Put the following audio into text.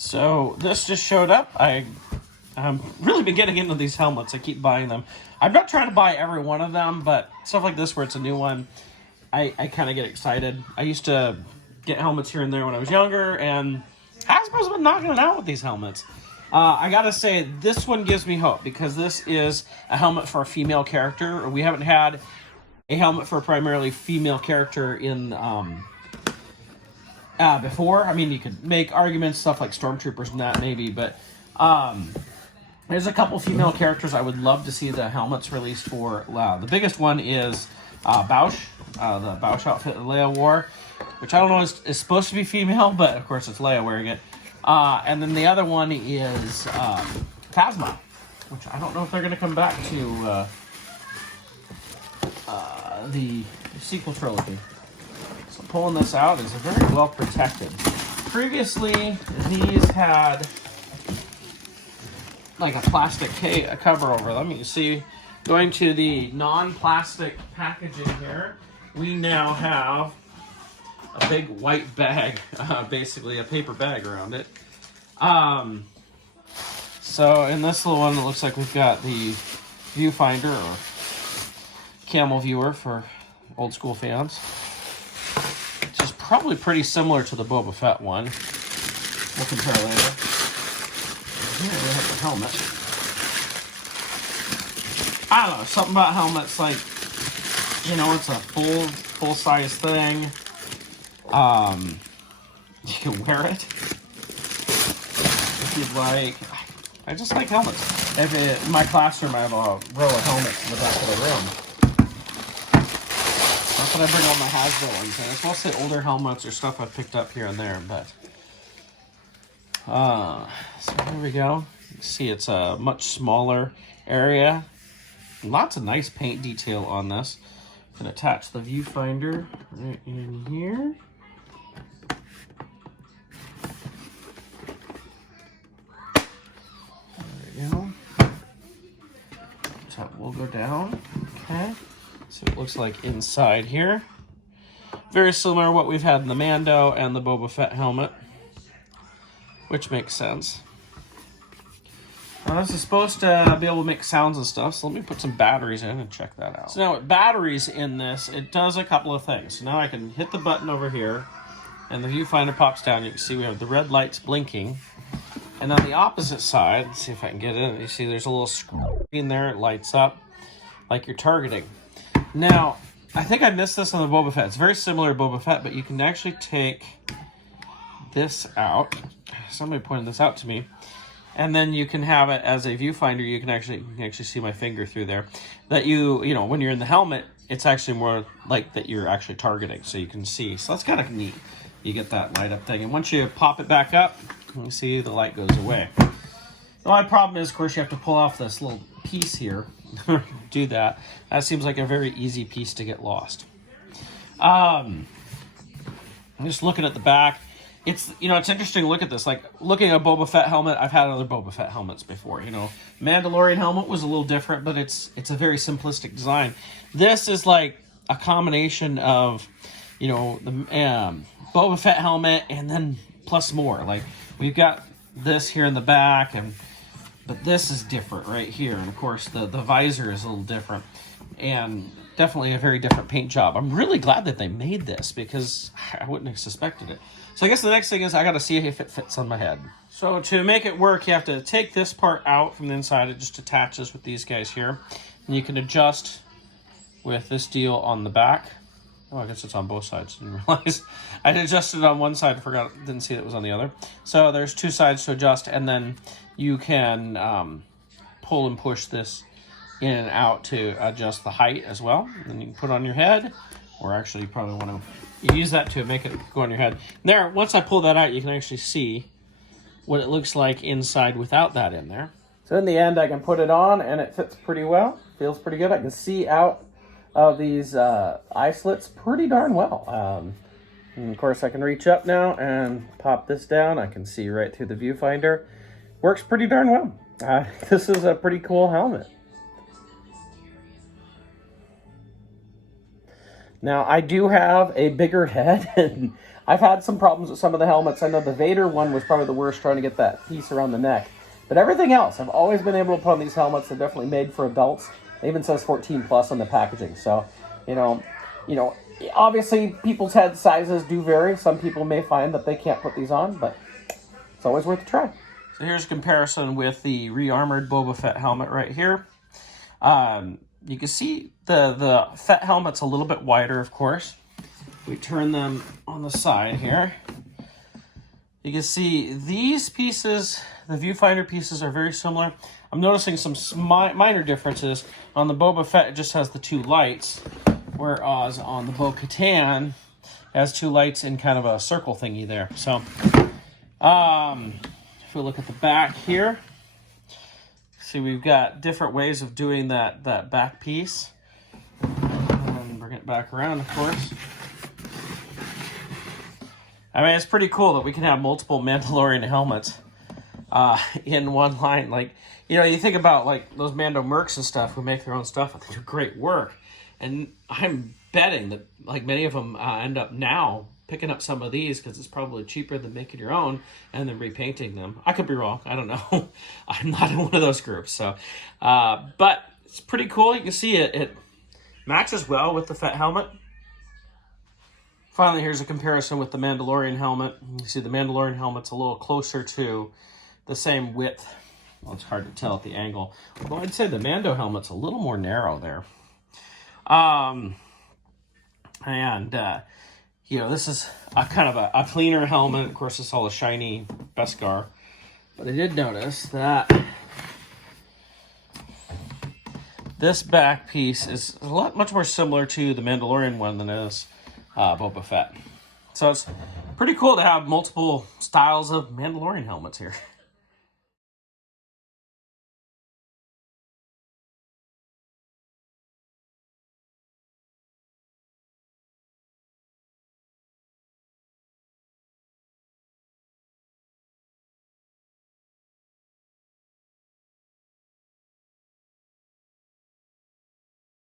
So this just showed up. I've really been getting into these helmets. I keep buying them. I'm not trying to buy every one of them, but stuff like this where it's a new one, I kind of get excited. I used to get helmets here and there when I was younger, and Hasbro's been knocking it out with these helmets. I gotta say, this one gives me hope because this is a helmet for a female character. We haven't had a helmet for a primarily female character in before. I mean, you could make arguments, stuff like Stormtroopers and that maybe, but there's a couple female characters I would love to see the helmets released for. The biggest one is Bausch, the Bausch outfit that Leia wore, which I don't know is supposed to be female, but of course it's Leia wearing it. And then the other one is Phasma, which I don't know if they're going to come back to the sequel trilogy. So pulling this out is very well protected. Previously, these had like a plastic cover over them. You can see, going to the non-plastic packaging here, we now have a big white bag, basically a paper bag around it. So in this little one, it looks like we've got the viewfinder or camel viewer for old school fans, which is probably pretty similar to the Boba Fett one. We'll compare later. Here we have the helmet. I don't know, something about helmets, like, you know, it's a full-size thing. You can wear it if you'd like. I just like helmets. In my classroom, I have a row of helmets in the back of the room. Not that I bring all my Hasbro ones in. It's mostly older helmets or stuff I've picked up here and there, but so here we go. You can see it's a much smaller area. Lots of nice paint detail on this. I'm going to attach the viewfinder right in here. There we go. Top will go down. Okay. So it looks like inside here. Very similar to what we've had in the Mando and the Boba Fett helmet, which makes sense. Now this is supposed to be able to make sounds and stuff, so let me put some batteries in and check that out. So now with batteries in this, it does a couple of things. So now I can hit the button over here, and the viewfinder pops down. You can see we have the red lights blinking. And on the opposite side, let's see if I can get in, you see there's a little screen there, it lights up like you're targeting. Now, I think I missed this on the Boba Fett. It's very similar to Boba Fett, but you can actually take this out. Somebody pointed this out to me. And then you can have it as a viewfinder. You can actually see my finger through there. That you know, when you're in the helmet, it's actually more like that you're actually targeting, so you can see. So that's kind of neat. You get that light up thing. And once you pop it back up, you see the light goes away. The only problem is, of course, you have to pull off this little piece here. Do that. That seems like a very easy piece to get lost. I'm just looking at the back. It's, you know, it's interesting to look at this. Like, looking at a Boba Fett helmet, I've had other Boba Fett helmets before, you know. Mandalorian helmet was a little different, but it's a very simplistic design. This is like a combination of, you know, the Boba Fett helmet and then plus more. Like, we've got this here in the back, but this is different right here. And, of course, the visor is a little different. And definitely a very different paint job. I'm really glad that they made this because I wouldn't have suspected it. So I guess the next thing is I got to see if it fits on my head. So to make it work, you have to take this part out from the inside. It just attaches with these guys here. And you can adjust with this deal on the back. Oh, I guess it's on both sides. Didn't realize. I adjusted it on one side. Didn't see it was on the other. So there's two sides to adjust. And then you can pull and push this in and out to adjust the height as well. And then you can put it on your head. Or actually, you probably want to use that to make it go on your head. There, once I pull that out, you can actually see what it looks like inside without that in there. So in the end, I can put it on, and it fits pretty well. Feels pretty good. I can see out of these eye slits pretty darn well. And of course, I can reach up now and pop this down. I can see right through the viewfinder. Works pretty darn well. This is a pretty cool helmet. Now, I do have a bigger head, and I've had some problems with some of the helmets. I know the Vader one was probably the worst, trying to get that piece around the neck. But everything else, I've always been able to put on these helmets. They're definitely made for adults. It even says 14 plus on the packaging. So, you know, obviously people's head sizes do vary. Some people may find that they can't put these on, but it's always worth a try. So here's a comparison with the re-armored Boba Fett helmet right here. You can see the Fett helmet's a little bit wider, of course. We turn them on the side here. You can see these pieces, the viewfinder pieces, are very similar. I'm noticing some minor differences. On the Boba Fett, it just has the two lights, whereas on the Katan, it has two lights in kind of a circle thingy there. So, if we look at the back here, see we've got different ways of doing that back piece. And bring it back around, of course. I mean, it's pretty cool that we can have multiple Mandalorian helmets in one line. Like, you know, you think about like those Mando Mercs and stuff who make their own stuff, and they do great work. And I'm betting that like many of them end up now picking up some of these because it's probably cheaper than making your own and then repainting them. I could be wrong. I don't know. I'm not in one of those groups. So, but it's pretty cool. You can see it matches well with the Fett helmet. Finally, here's a comparison with the Mandalorian helmet. You see the Mandalorian helmet's a little closer to the same width. Well, it's hard to tell at the angle. Although I'd say the Mando helmet's a little more narrow there. You know, this is a kind of a cleaner helmet. Of course, it's all a shiny Beskar. But I did notice that this back piece is much more similar to the Mandalorian one than it is Boba Fett. So it's pretty cool to have multiple styles of Mandalorian helmets here.